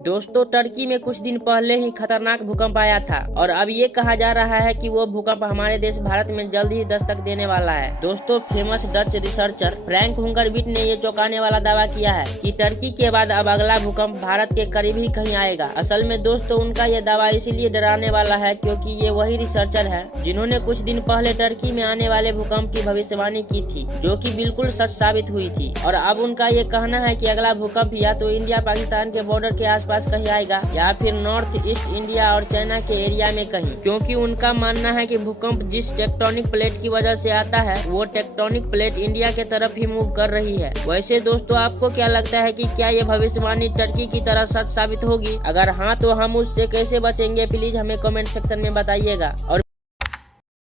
दोस्तों टर्की में कुछ दिन पहले ही खतरनाक भूकंप आया था और अब ये कहा जा रहा है कि वो भूकंप हमारे देश भारत में जल्द ही दस्तक देने वाला है। दोस्तों फेमस डच रिसर्चर फ्रैंक हुंगरबीट ने ये चौंकाने वाला दावा किया है कि टर्की के बाद अब अगला भूकंप भारत के करीब ही कहीं आएगा। असल में दोस्तों उनका ये दावा इसीलिए डराने वाला है क्योंकि ये वही रिसर्चर है जिन्होंने कुछ दिन पहले टर्की में आने वाले भूकंप की भविष्यवाणी की थी, जो कि बिल्कुल सच साबित हुई थी। और अब उनका ये कहना है कि अगला भूकंप या तो इंडिया पाकिस्तान के बॉर्डर के आसपास कहीं आएगा या फिर नॉर्थ ईस्ट इंडिया और चाइना के एरिया में कहीं, क्योंकि उनका मानना है कि भूकंप जिस टेक्टोनिक प्लेट की वजह से आता है वो टेक्टोनिक प्लेट इंडिया के तरफ ही मूव कर रही है। वैसे दोस्तों आपको क्या लगता है कि क्या ये भविष्यवाणी टर्की की तरह सच साबित होगी? अगर हाँ तो हम उससे कैसे बचेंगे, प्लीज हमें कमेंट सेक्शन में बताइएगा। और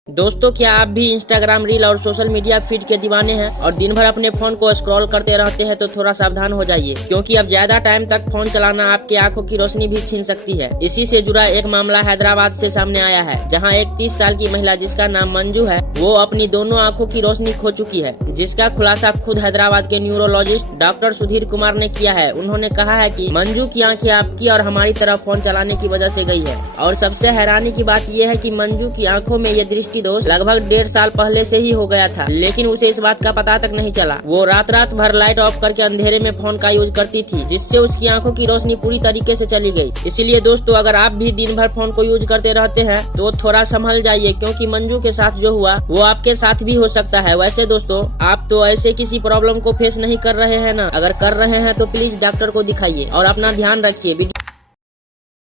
दोस्तों क्या आप भी इंस्टाग्राम रील और सोशल मीडिया फीड के दीवाने हैं और दिन भर अपने फोन को स्क्रॉल करते रहते हैं? तो थोड़ा सावधान हो जाइए, क्योंकि अब ज्यादा टाइम तक फोन चलाना आपकी आंखों की रोशनी भी छीन सकती है। इसी से जुड़ा एक मामला हैदराबाद से सामने आया है, जहां एक 30 साल की महिला जिसका नाम मंजू है वो अपनी दोनों आंखों की रोशनी खो चुकी है, जिसका खुलासा खुद हैदराबाद के न्यूरोलॉजिस्ट डॉक्टर सुधीर कुमार ने किया है। उन्होंने कहा है कि मंजू की आंखें आपकी और हमारी तरह फोन चलाने की वजह से गई है। और सबसे हैरानी की बात यह है कि मंजू की आंखों में ये दृष्टि दोष लगभग 1.5 साल पहले से ही हो गया था, लेकिन उसे इस बात का पता तक नहीं चला। वो रात रात भर लाइट ऑफ करके अंधेरे में फोन का यूज करती थी, जिससे उसकी आंखों की रोशनी पूरी तरीके से चली गई। इसलिए दोस्तों अगर आप भी दिन भर फोन को यूज करते रहते हैं तो थोड़ा संभल जाइए, क्योंकि मंजू के साथ जो हुआ वो आपके साथ भी हो सकता है। वैसे दोस्तों आप तो ऐसे किसी प्रॉब्लम को फेस नहीं कर रहे हैं ना? अगर कर रहे हैं तो प्लीज डॉक्टर को दिखाइए और अपना ध्यान रखिए।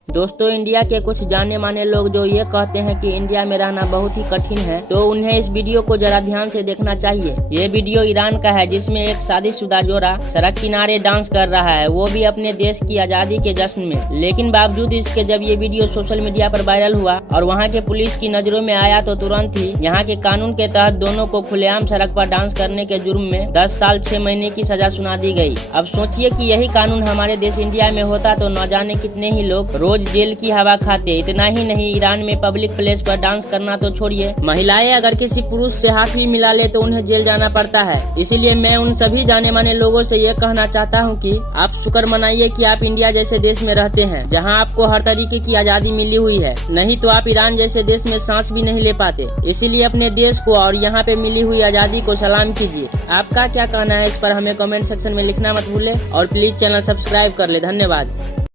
दोस्तों इंडिया के कुछ जाने माने लोग जो ये कहते हैं कि इंडिया में रहना बहुत ही कठिन है, तो उन्हें इस वीडियो को जरा ध्यान से देखना चाहिए। ये वीडियो ईरान का है, जिसमें एक शादीशुदा जोड़ा सड़क किनारे डांस कर रहा है, वो भी अपने देश की आजादी के जश्न में। लेकिन बावजूद इसके जब ये वीडियो सोशल मीडिया पर वायरल हुआ और वहाँ के पुलिस की नजरों में आया तो तुरंत ही यहाँ के कानून के तहत दोनों को खुलेआम सड़क पर डांस करने के जुर्म में 10 साल 6 महीने की सजा सुना दी गयी। अब सोचिए कि यही कानून हमारे देश इंडिया में होता तो न जाने कितने ही लोग रोज जेल की हवा खाते। इतना ही नहीं, ईरान में पब्लिक प्लेस पर डांस करना तो छोड़िए, महिलाएं अगर किसी पुरुष से हाथ भी मिला ले तो उन्हें जेल जाना पड़ता है। इसीलिए मैं उन सभी जाने माने लोगों से ये कहना चाहता हूँ कि आप शुक्र मनाइए कि आप इंडिया जैसे देश में रहते हैं, जहाँ आपको हर तरीके की आजादी मिली हुई है। नहीं तो आप ईरान जैसे देश में सांस भी नहीं ले पाते। इसीलिए अपने देश को और यहाँ पे मिली हुई आजादी को सलाम कीजिए। आपका क्या कहना है इस पर हमें कमेंट सेक्शन में लिखना मत भूले और प्लीज चैनल सब्सक्राइब कर ले। धन्यवाद।